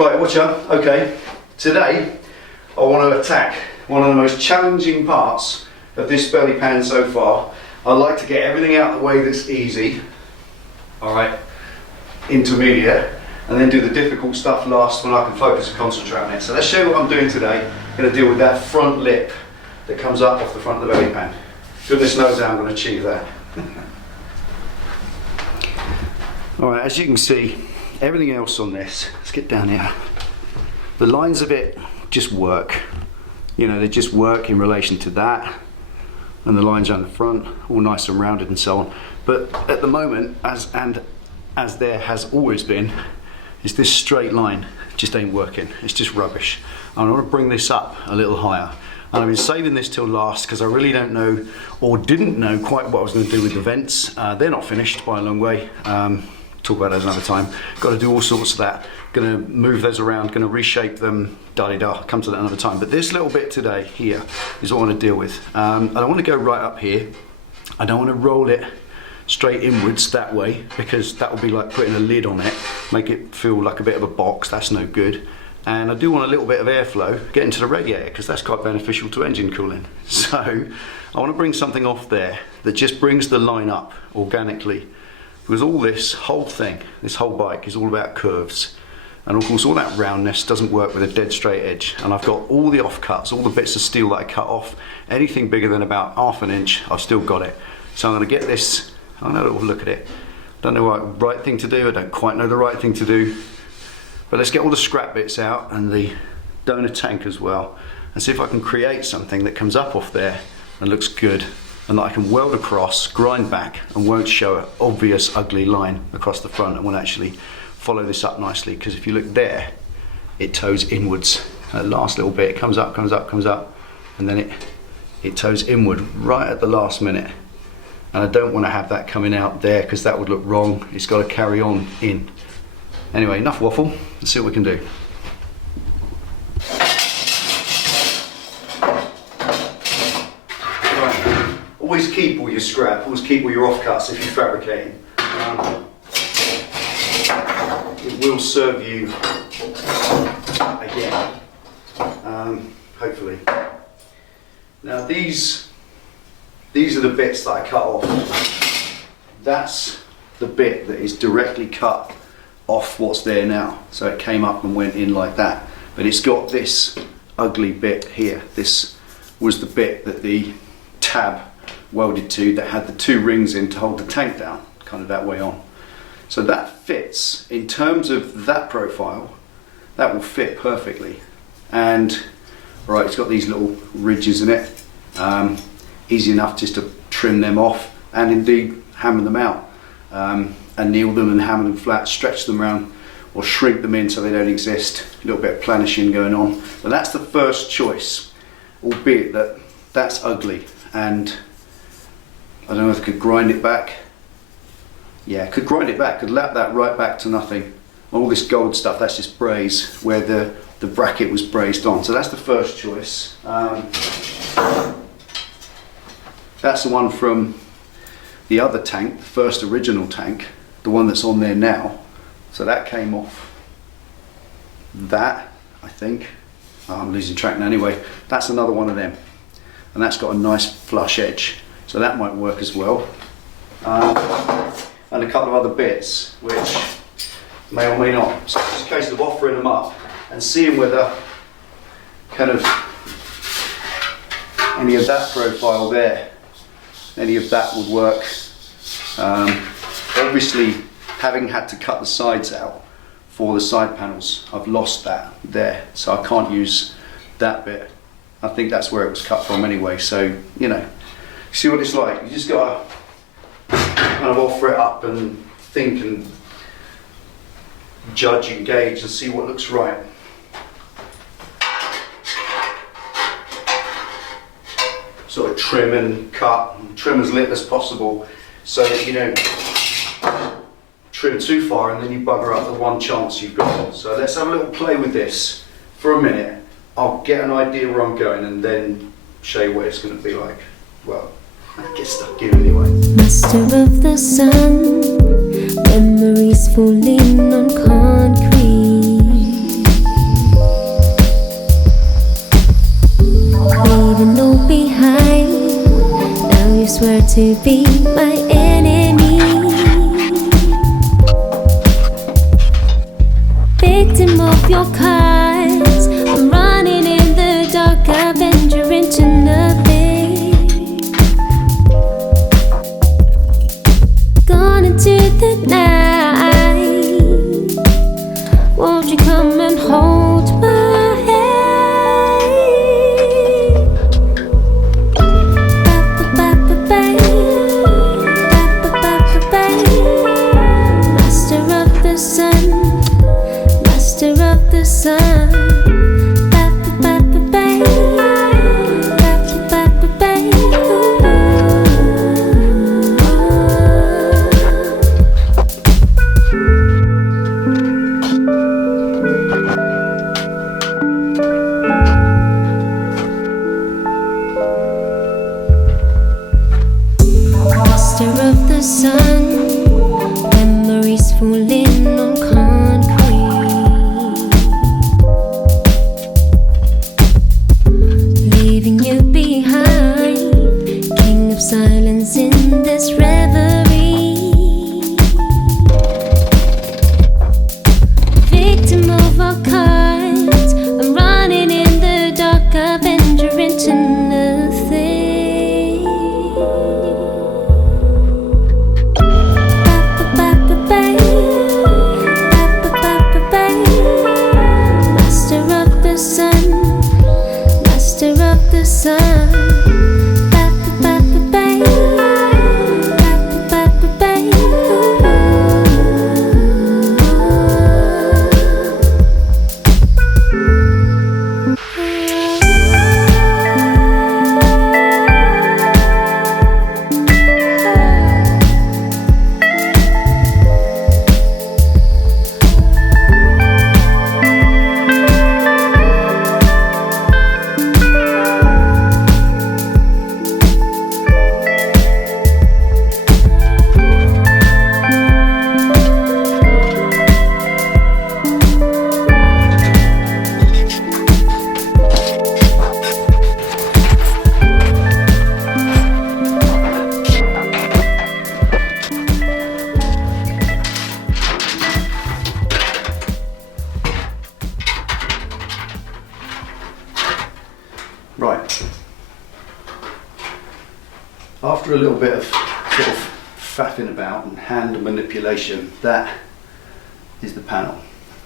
Right, watch out. Okay, today I want to attack one of the most challenging parts of this belly pan so far. I like to get everything out of the way that's easy, alright, intermediate, and then do the difficult stuff last when I can focus and concentrate on it. So let's show you what I'm doing today. I'm going to deal with that front lip that comes up off the front of the belly pan. Goodness knows how I'm going to achieve that. Alright, as you can see, everything else on this, let's get down here. The lines of it just work. You know, they just work in relation to that. And the lines on the front, all nice and rounded and so on. But at the moment, as there has always been, is this straight line just ain't working. It's just rubbish. I want to bring this up a little higher. And I've been saving this till last because I really don't know, or didn't know quite what I was going to do with the vents. They're not finished by a long way. Talk about those another time. Got to do all sorts of that. Going to move those around, going to reshape them, da-di-da, come to that another time. But this little bit today here is what I want to deal with. I don't want to go right up here. I don't want to roll it straight inwards that way, because that will be like putting a lid on it, make it feel like a bit of a box. That's no good. And I do want a little bit of airflow get into the radiator, because that's quite beneficial to engine cooling. So I want to bring something off there that just brings the line up organically. Because all this whole thing, this whole bike is all about curves. And of course all that roundness doesn't work with a dead straight edge. And I've got all the offcuts, all the bits of steel that I cut off. Anything bigger than about ½ an inch, I've still got it. So I'm going to get this, I know, look at it. Don't know what right thing to do, I don't quite know the right thing to do. But let's get all the scrap bits out and the donor tank as well. And see if I can create something that comes up off there and looks good. And that I can weld across, grind back, and won't show an obvious ugly line across the front, and will actually follow this up nicely. Because if you look there, it toes inwards. That last little bit, it comes up, comes up, comes up, and then it toes inward right at the last minute. And I don't want to have that coming out there, because that would look wrong. It's got to carry on in. Anyway, enough waffle. Let's see what we can do. Always keep all your scrap, always keep all your offcuts if you're fabricating. It will serve you again, hopefully. Now these are the bits that I cut off. That's the bit that is directly cut off what's there now. So it came up and went in like that. But it's got this ugly bit here. This was the bit that the tab welded to, that had the 2 rings in to hold the tank down, kind of that way on. So that fits, in terms of that profile, that will fit perfectly. And right, it's got these little ridges in it, easy enough just to trim them off and indeed hammer them out, and nail them and hammer them flat, stretch them around or shrink them in so they don't exist. A little bit of planishing going on. But that's the first choice, albeit that that's ugly. And I don't know if I could grind it back. Yeah, could grind it back, could lap that right back to nothing. All this gold stuff, that's just braze, where the bracket was brazed on. So that's the first choice. That's the one from the other tank, the first original tank, the one that's on there now. So that came off that, I think. Oh, I'm losing track now anyway. That's another one of them. And that's got a nice flush edge. So that might work as well. And a couple of other bits, which may or may not. So it's just a case of offering them up and seeing whether kind of any of that profile there, any of that would work. Obviously, having had to cut the sides out for the side panels, I've lost that there. So I can't use that bit. I think that's where it was cut from anyway. So, you know, see what it's like. You just gotta kind of offer it up and think and judge and gauge and see what looks right. Sort of trim and cut, and trim as little as possible, so that you don't trim too far and then you bugger up the one chance you've got. So let's have a little play with this for a minute. I'll get an idea where I'm going and then show you what it's going to be like. Well, I get stuck in anyway. Master of the sun, memories falling on concrete. to be my enemy. Victim of your cards, I'm running in the dark, I venture into nothing. Gone into the night, won't you come and hold my sun. Master of the sun, memories falling on concrete, leaving you behind, king of silence in this reverie. Victim of our cards, I'm running in the dark, I venture into nothing. Sun. Right, after a little bit of sort of faffing about and hand manipulation, that is the panel.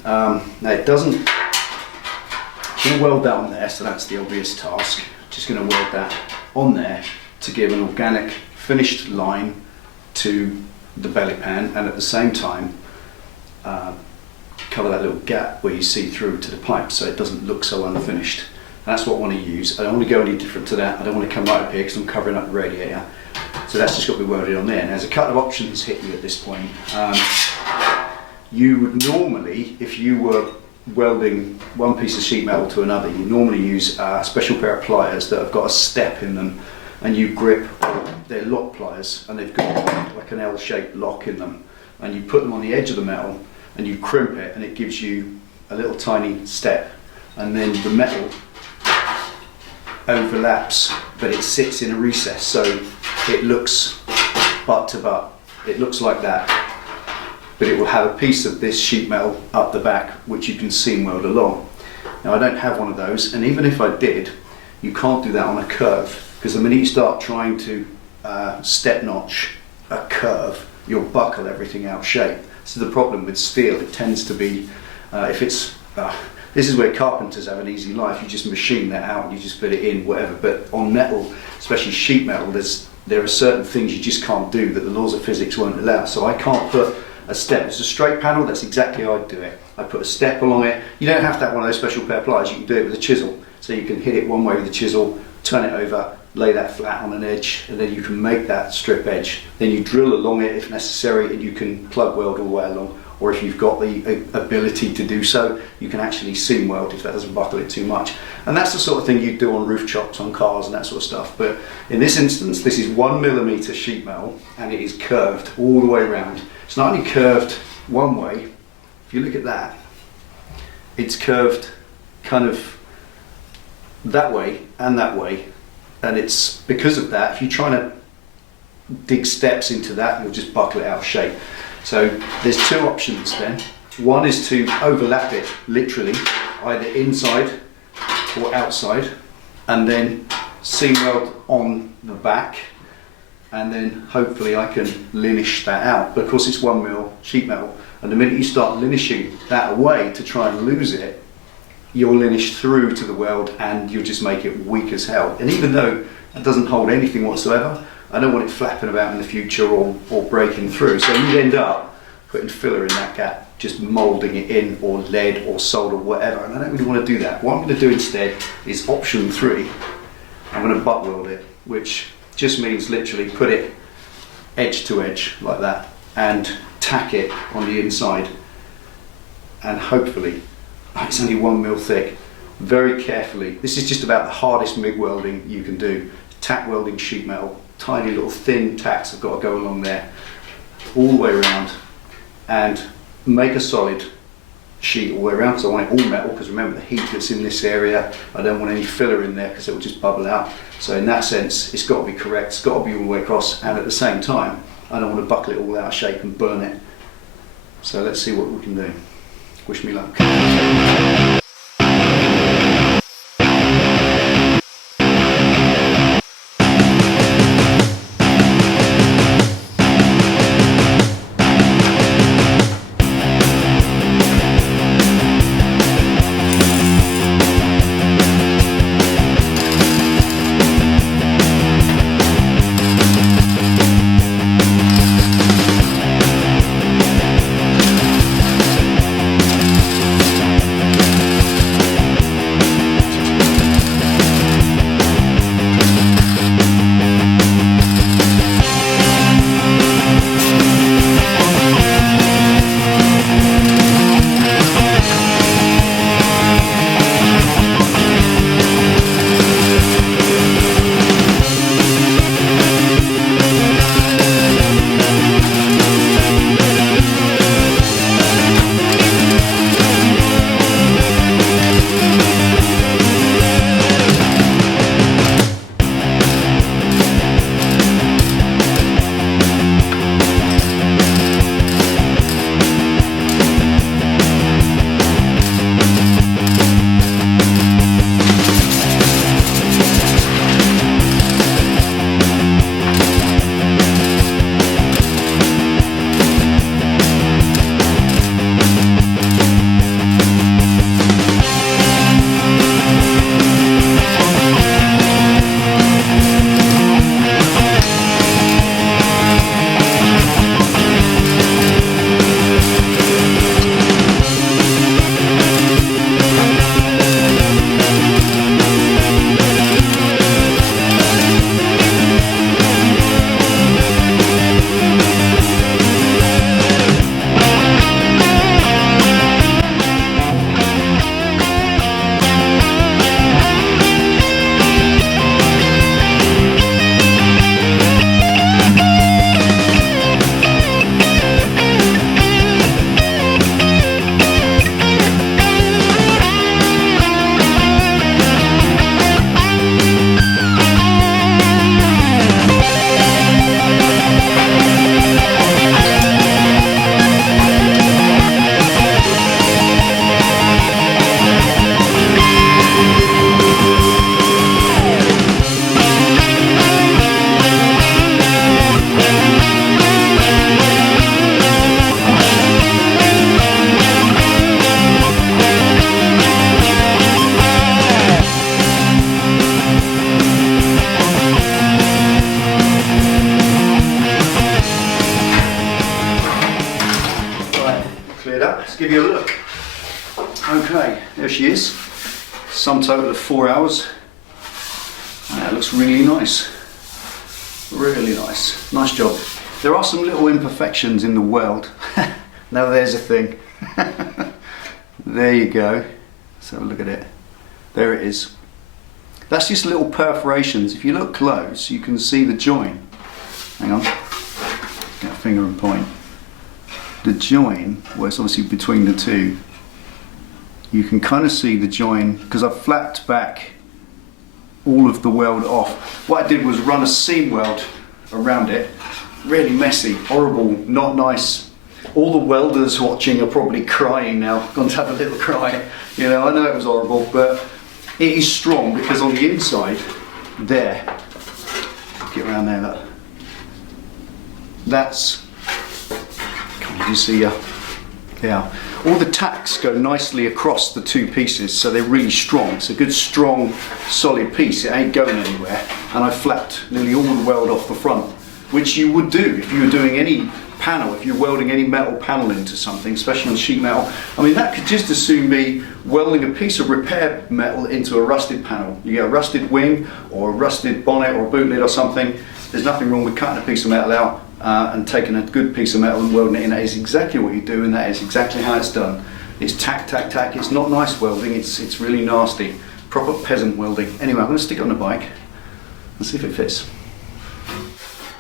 Now it doesn't, I'm going to weld that on there, so that's the obvious task. Just going to weld that on there to give an organic finished line to the belly pan, and at the same time cover that little gap where you see through to the pipe so it doesn't look so unfinished. That's what I want to use. I don't want to go any different to that. I don't want to come right up here because I'm covering up the radiator. So that's just got to be welded on there. And there's a couple of options hit you at this point. You would normally, if you were welding one piece of sheet metal to another, you normally use a special pair of pliers that have got a step in them, and you grip, they're lock pliers, and they've got like an L-shaped lock in them, and you put them on the edge of the metal and you crimp it, and it gives you a little tiny step, and then the metal overlaps, but it sits in a recess, so it looks butt to butt. It looks like that, but it will have a piece of this sheet metal up the back which you can seam weld along. Now I don't have one of those, and even if I did, you can't do that on a curve, because the minute you start trying to step notch a curve, you'll buckle everything out shape. So the problem with steel, it tends to be, if it's this is where carpenters have an easy life. You just machine that out and you just fit it in, whatever. But on metal, especially sheet metal, there are certain things you just can't do that the laws of physics won't allow. So I can't put a step. It's a straight panel, that's exactly how I'd do it. I put a step along it. You don't have to have one of those special pair of pliers. You can do it with a chisel. So you can hit it one way with a chisel, turn it over, lay that flat on an edge, and then you can make that strip edge. Then you drill along it if necessary, and you can plug weld all the way along. Or if you've got the ability to do so, you can actually seam weld if that doesn't buckle it too much. And that's the sort of thing you do on roof chops on cars and that sort of stuff. But in this instance, this is 1mm sheet metal, and it is curved all the way around. It's not only curved one way. If you look at that, it's curved kind of that way and that way. And it's because of that, if you're trying to dig steps into that, you'll just buckle it out of shape. So there's two options then. One is to overlap it literally, either inside or outside, and then seam weld on the back, and then hopefully I can linish that out. But of course it's 1mm sheet metal, and the minute you start linishing that away to try and lose it, you'll linish through to the weld and you'll just make it weak as hell. And even though it doesn't hold anything whatsoever, I don't want it flapping about in the future or breaking through. So you'd end up putting filler in that gap, just moulding it in, or lead or solder, whatever. And I don't really want to do that. What I'm going to do instead is option 3. I'm going to butt weld it, which just means literally put it edge to edge like that and tack it on the inside. And hopefully, it's only 1mm thick, very carefully. This is just about the hardest MIG welding you can do. Tack welding sheet metal, tiny little thin tacks have got to go along there, all the way around, and make a solid sheet all the way around, because I want it all metal, because remember the heat that's in this area, I don't want any filler in there because it will just bubble out. So in that sense, it's got to be correct, it's got to be all the way across, and at the same time, I don't want to buckle it all out of shape and burn it. So let's see what we can do. Wish me luck. Let's give you a look. Okay, there she is. Sum total of 4 hours. And that looks really nice. Really nice. Nice job. There are some little imperfections in the weld. Now there's a thing. There you go. Let's have a look at it. There it is. That's just little perforations. If you look close, you can see the join. Hang on. Get a finger and point. The join, well, it's obviously between the two. You can kind of see the join because I've flapped back all of the weld off. What I did was run a seam weld around it. Really messy, horrible, not nice. All the welders watching are probably crying now. Gone to have a little cry. You know, I know it was horrible, but it is strong because on the inside, there, get around there, look. That's, can you see? Yeah. All the tacks go nicely across the two pieces, so they're really strong. It's a good, strong, solid piece. It ain't going anywhere. And I flapped nearly all the weld off the front, which you would do if you were doing any panel, if you're welding any metal panel into something, especially on sheet metal. I mean, that could just as soon be welding a piece of repair metal into a rusted panel. You get a rusted wing or a rusted bonnet or a boot lid or something. There's nothing wrong with cutting a piece of metal out and taking a good piece of metal and welding it in. That is exactly what you do, and that is exactly how it's done. It's tack, tack, tack. It's not nice welding. It's really nasty. Proper peasant welding. Anyway, I'm going to stick it on the bike and see if it fits.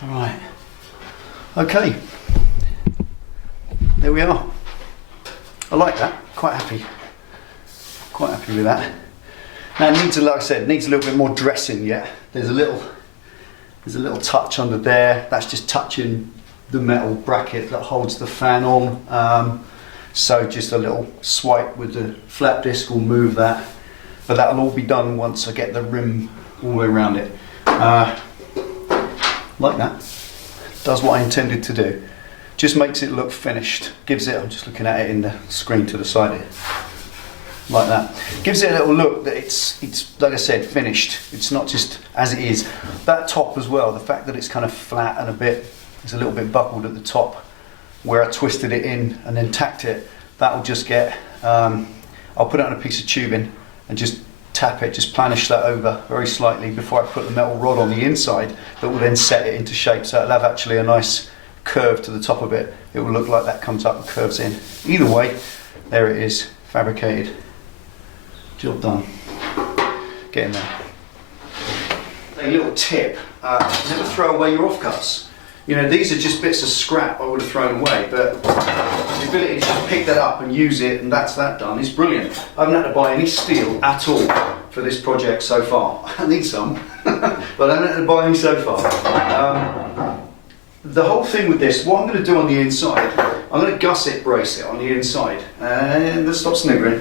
All right. Okay. There we are. I like that. Quite happy. Quite happy with that. Now it needs, like I said, needs a little bit more dressing yet. There's a little touch under there. That's just touching the metal bracket that holds the fan on. So just a little swipe with the flat disc will move that. But that'll all be done once I get the rim all the way around it. Like that. Does what I intended to do. Just makes it look finished. Gives it, I'm just looking at it in the screen to the side here. Like that. Gives it a little look that it's like I said, finished. It's not just as it is. That top as well, the fact that it's kind of flat and it's a little bit buckled at the top where I twisted it in and then tacked it, that'll just get, I'll put it on a piece of tubing and just tap it, just planish that over very slightly before I put the metal rod on the inside that will then set it into shape, so it'll have actually a nice curve to the top of it. It will look like that comes up and curves in. Either way, there it is, fabricated. Job done. Get in there. A little tip, never throw away your offcuts. You know, these are just bits of scrap I would have thrown away, but the ability to just pick that up and use it, and that's that done, is brilliant. I haven't had to buy any steel at all for this project so far. I need some, but I haven't had to buy any so far. The whole thing with this, what I'm going to do on the inside, I'm going to gusset brace it on the inside, and let's stop sniggering,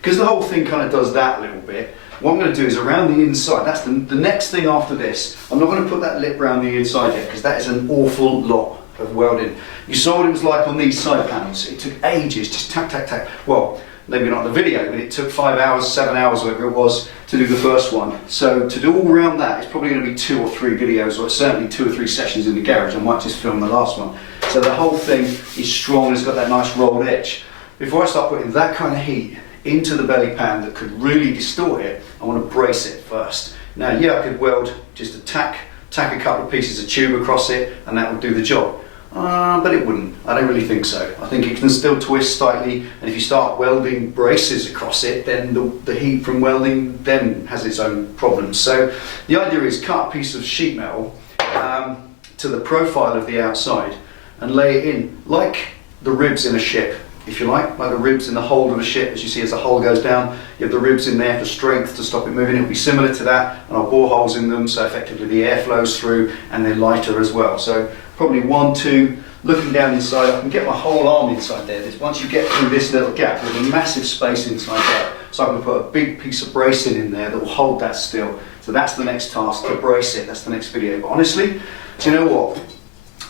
because the whole thing kind of does that a little bit. What I'm going to do is around the inside, that's the next thing after this. I'm not going to put that lip around the inside yet, because that is an awful lot of welding. You saw what it was like on these side panels. It took ages, just tack, tack, tack. Well, maybe not the video, but it took 5 hours, 7 hours, whatever it was, to do the first one. So to do all around that, it's probably going to be 2 or 3 videos, or certainly 2 or 3 sessions in the garage. I might just film the last one. So the whole thing is strong, it's got that nice rolled edge. Before I start putting that kind of heat into the belly pan that could really distort it, I want to brace it first. Now, yeah, I could weld just a tack a couple of pieces of tube across it, and that would do the job. But it wouldn't. I don't really think so. I think it can still twist slightly, and if you start welding braces across it, then the heat from welding then has its own problems. So the idea is cut a piece of sheet metal to the profile of the outside and lay it in like the ribs in a ship, if you like the ribs in the hold of a ship. As you see, as the hull goes down, you have the ribs in there for strength to stop it moving. It'll be similar to that, and I'll bore holes in them so effectively the air flows through, and they're lighter as well. So probably 1, 2, looking down inside, I can get my whole arm inside there. Once you get through this little gap, there's a massive space inside there. So I'm going to put a big piece of bracing in there that will hold that still. So that's the next task, to brace it. That's the next video. But honestly, do you know what?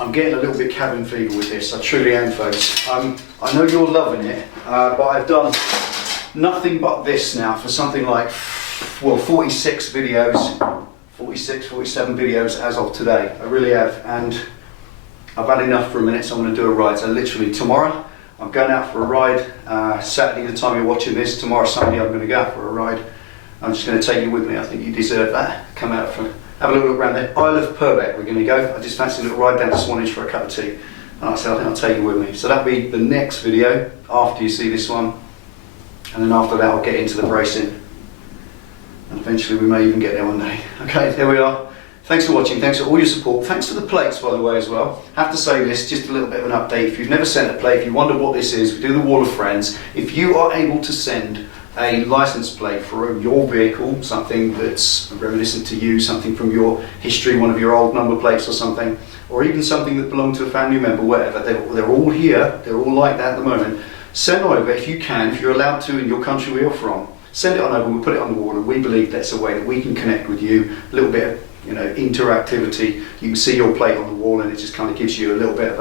I'm getting a little bit cabin fever with this. I truly am, folks. I know you're loving it, but I've done nothing but this now for something like, well, 46 videos, 46, 47 videos as of today. I really have, and I've had enough for a minute, so I'm going to do a ride. So literally tomorrow, I'm going out for a ride. Saturday, the time you're watching this, tomorrow, Sunday, I'm going to go out for a ride. I'm just going to take you with me. I think you deserve that. Come out for, have a little look around the Isle of Purbeck. We're going to go. I just fancy a little ride down to Swanage for a cup of tea. And I said, I think I'll take you with me. So that'll be the next video after you see this one. And then after that, I'll get into the bracing. And eventually we may even get there one day. Okay, there we are. Thanks for watching, thanks for all your support. Thanks for the plates, by the way, as well. Have to say this, just a little bit of an update. If you've never sent a plate, if you wonder what this is, we do the Wall of Friends. If you are able to send a license plate for your vehicle, something that's reminiscent to you, something from your history, one of your old number plates or something, or even something that belonged to a family member, whatever. They're all here, they're all like that at the moment. Send over, if you can, if you're allowed to in your country where you're from, send it on over, we'll put it on the wall, and we believe that's a way that we can connect with you, a little bit of interactivity. You can see your plate on the wall and it just kind of gives you a little bit of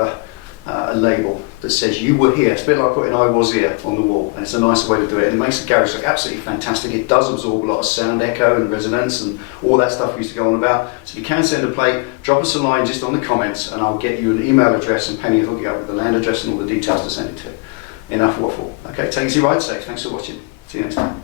a label that says you were here. It's a bit like putting I was here on the wall, and it's a nice way to do it, and it makes the garage look absolutely fantastic. It does absorb a lot of sound echo and resonance and all that stuff we used to go on about. So if you can send a plate, drop us a line just on the comments and I'll get you an email address, and Penny will hook you up with the land address and all the details to send it to. Enough waffle. Okay, take it easy, ride safe. Thanks for watching. See you next time.